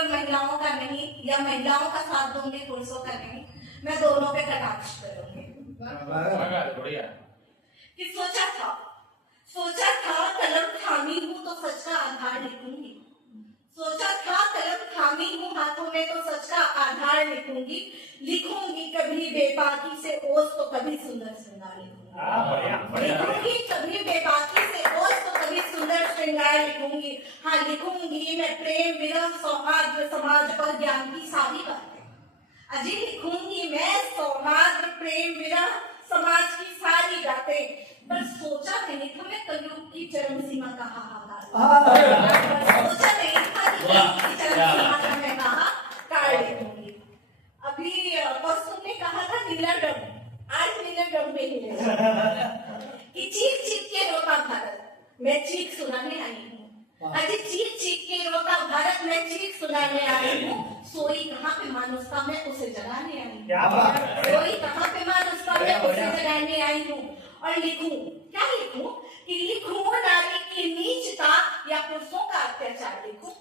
केवल महिलाओं का नहीं, या महिलाओं का साथ दूंगी पुरुषों का नहीं, मैं दोनों पे कटाक्ष करूंगी। कि सोचा था कलम थामी हूँ तो सच का आधार लिखूंगी, सोचा था कलम थामी हूँ हाथों में तो सच का आधार लिखूंगी, लिखूंगी कभी बेबाकी से ओस तो कभी सुंदर श्रृंगार लिखूंगी, कभी बेबाकी से ओस तो कभी सुंदर श्रृंगार लिखूंगी। हाँ, लिखूंगी मैं प्रेम विरह सौहार्द समाज पर ज्ञान की सारी बातें। अजी लिखूंगी मैं सौहार्द प्रेम विरह समाज की सारी बातें, पर सोचा नहीं था मैं कलयुग की चरम सीमा का हाहाकार, सोचा नहीं था कि कलयुग की चरम सीमा का मैं हाहाकार लिखूंगी। अभी परसों ने कहा था नीला ड्रम, आज नीला ड्रम पे ही कि चीख चीख के रोता भारत, मैं चीख सुनाने आई हूँ। अजी चीख चीख के रोता भारत, मैं चीख सुनाने आई हूँ। सोई कहाँ पे मानुषता मैं उसे जगाने आई हूँ, सोई कहाँ पे मानुषता मैं उसे जगाने आई हूँ। और लिखूं, क्या लिखूं? कि लिखूं नारी की नीचता या पुरुषों का अत्याचार लिखूं,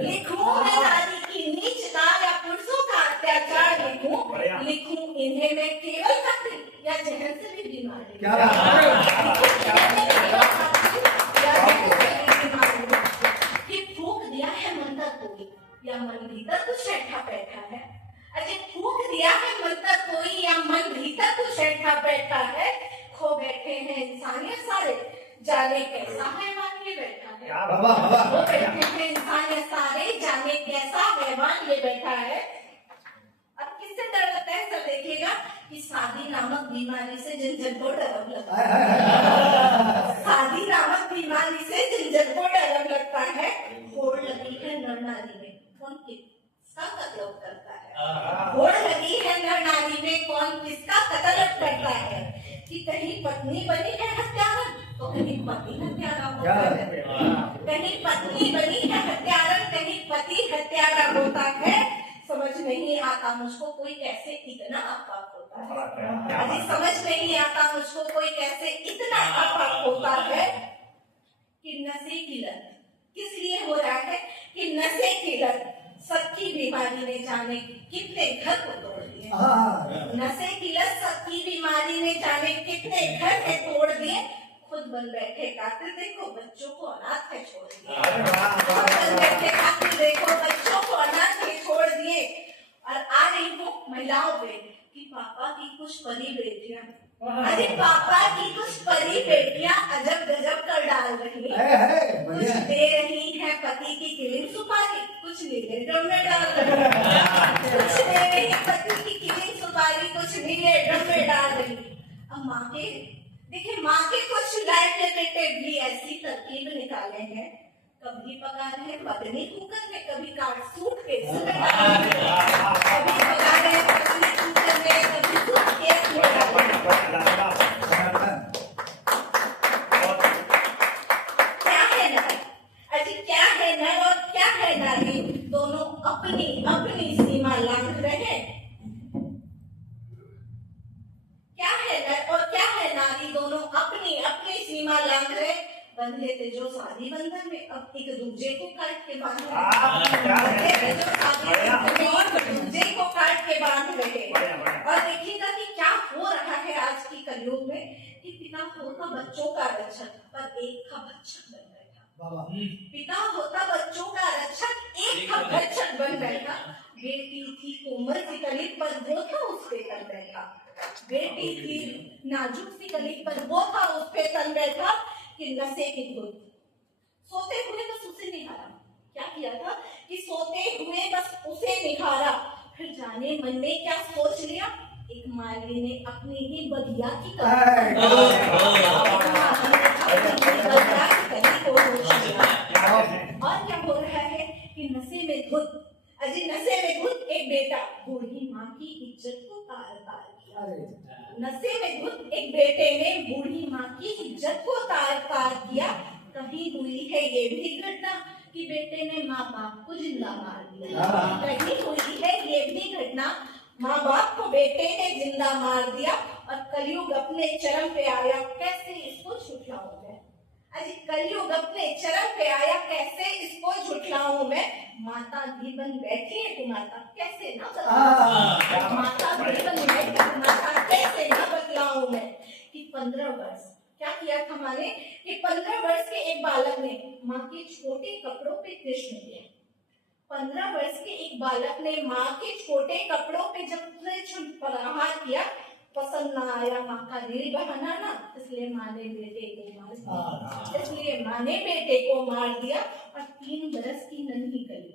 लिखूं मैं नारी की नीचता या पुरुषों का अत्याचार लिखूं, लिखूं इन्हें मैं केवल खत्री या जहन से भी बीमार कि फूंक दिया है मंत्र कोई या मन भीतर कुछ बैठा बैठा है। अजय फूंक दिया है मंत्र कोई या मन भीतर कुछ बैठा बैठा है। खो बैठे हैं इंसानियत सारे, जाने कैसा हैवान ये बैठा है। खो बैठे हैं इंसानियत सारे, जाने कैसा हैवान ये बैठा है। अब किससे डर लगता है? सब देखिएगा कि शादी नामक बीमारी से जिन को डर लगता है, शादी नामक बीमारी से जिन को डर लगता है। होड़ लगी है नर नारी में, कौन किसका कत्ल करता है? होड़ लगी है नर नारी में, कौन किसका कत्ल करता है? कि कहीं पत्नी बनी है हत्यारन तो कहीं पति हत्यारा होता है, कहीं पत्नी बनी है हत्यारन कहीं पति हत्यारा होता है। समझ नहीं आता मुझको कोई कैसे इतना आपाक होता है। अभी समझ नहीं आता मुझको कोई कैसे इतना आपाक होता है। कि नशे की लत किस लिए हो रहा है? कि नशे की लत सबकी बीमारी ने जाने कितने घर को तोड़ दिए। नशे की लत सबकी बीमारी ने जाने कितने घर के तोड़ दिए। खुद बन बैठे कातिल देखो बच्चों को अनाथ है छोड़ दिए, खुद बन बैठे कातिल देखो बच्चों को अनाथ है छोड़ दिए। और आ रही हूँ महिलाओं पे कि पापा की कुछ परी बेटियां, अरे पापा की कुछ परी बेटियां अजब गजब कर डाल रही है। कुछ दे रही है पति की किलिंग सुपारी, कुछ नीले ड्रम में डाल रही है। कुछ दे रही है पति की किलिंग सुपारी, कुछ नीले ड्रम में डाल रही। अब माँ के देखिए, माँ के कुछ लाइट बेटे भी ऐसी तरकीब निकाले हैं। कभी पका रहे पत्नी कुकर में, कभी काट सूट केस में, कभी पका रहे पत्नी कुकर में, कभी सूट केस में। क्या है नर? अजी क्या है नर और क्या है नारी? दोनों अपनी अपनी सीमा लांघ रहे। क्या है नर और क्या है नारी? दोनों अपनी अपनी सीमा लांघ रहे। बंधे थे जो शादी बंधन में, अब एक दूसरे को काट के बांध रहे। दूसरे को काट के बांध रहे। और देखिएगा कि क्या हो रहा है आज की कलयुग में कि पिता होता बच्चों का रक्षक पर एक का भक्षक बन बैठा। पिता होता बच्चों का रक्षक, एक का भक्षक बन बैठा। बेटी थी कोमल सी कली पर वो था उस पे तन बैठा। बेटी थी नाजुक सी कली पर वो था उस पे तन बैठा। कि नशे की धुन सोते हुए बस उसे निहारा। क्या किया था? कि सोते हुए बस उसे निहारा। फिर जाने मन में क्या सोच लिया, एक माली ने अपनी ही बगिया की कली को सोच लिया। और क्या हो रहा है कि नशे में धुन, अजी नशे में धुन एक बेटा बूढ़ी माँ की इज्जत को तार तार किया। नशे में धुत एक बेटे ने बूढ़ी माँ की इज्जत को तार तार किया। कहीं हुई है ये भी घटना कि बेटे ने माँ बाप को जिंदा मार दिया। कहीं हुई है ये भी घटना, माँ बाप को बेटे ने जिंदा मार दिया। और कलयुग अपने चरम पे आया, कैसे इसको झुठलाओगे? अजी कलयुग अपने चरम पे आया, कैसे इसको झुठला बतलाऊं मैं, माता भी बन बैठी है कि माता कैसे ना बतलाऊं, माता भी बन बैठी माता कैसे ना बतलाऊं मैं कि 15 वर्ष क्या किया था माने कि 15 वर्ष के एक बालक ने माँ के छोटे कपड़ों पे कृष्ण किया। 15 वर्ष के एक बालक ने माँ के छोटे कपड़ों पे जब कृष्ण प्रहार किया, पसंद ना आया, माँ का दिल बहाना ना, इसलिए माँ ने बेटे को मार दिया। इसलिए माँ ने बेटे को मार दिया। और 3 बरस की नन्ही कली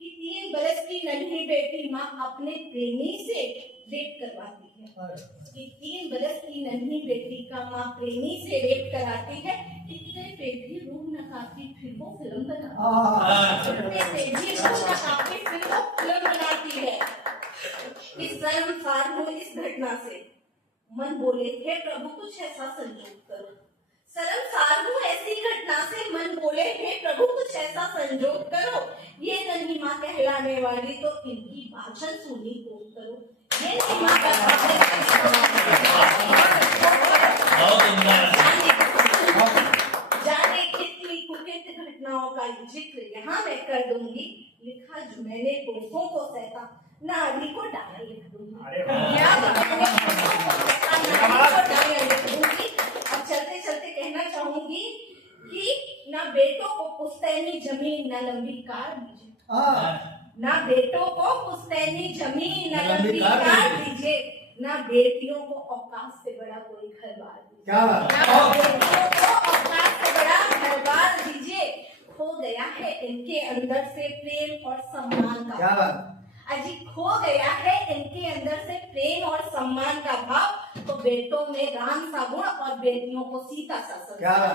कि 3 बरस की नन्ही बेटी माँ अपने प्रेमी से रेप करवाती है कि 3 बरस की नन्ही बेटी का माँ प्रेमी से रेप कराती है। इतने पे भी रूह न काफी फिर वो फिल्म बनाती है। इस शर्मसार हो इस घटना से मन बोले हे प्रभु कुछ ऐसा संयोग करो। शर्मसार हो ऐसी घटना से मन बोले हे प्रभु कुछ ऐसा संयोग करो। ये नन्ही माँ कहलाने वाली तो इनकी भाषण सुनी को करो। ये नन्ही माँ जाने कितनी कुकित घटनाओं का जिक्र यहाँ मैं कर दूंगी। लिखा जो मैंने पुरुषों को सहता नारी को डाया लिख दूंगी। अब चलते चलते कहना चाहूंगी कि ना बेटों को पुश्तैनी जमीन न लंबी कार दीजिए, ना बेटों को पुश्तैनी जमीन न लंबी कार दीजिए, ना बेटियों को औकात से बड़ा कोई घर बार दीजिए, ना बेटियों को औकात से बड़ा घर बार दीजिए। खो गया है इनके अंदर से प्रेम और सम्मान का भाव। अजी खो गया है इनके अंदर से प्रेम और सम्मान का भाव। तो बेटों में राम सा गुण और बेटियों को सीता सा संस्कार।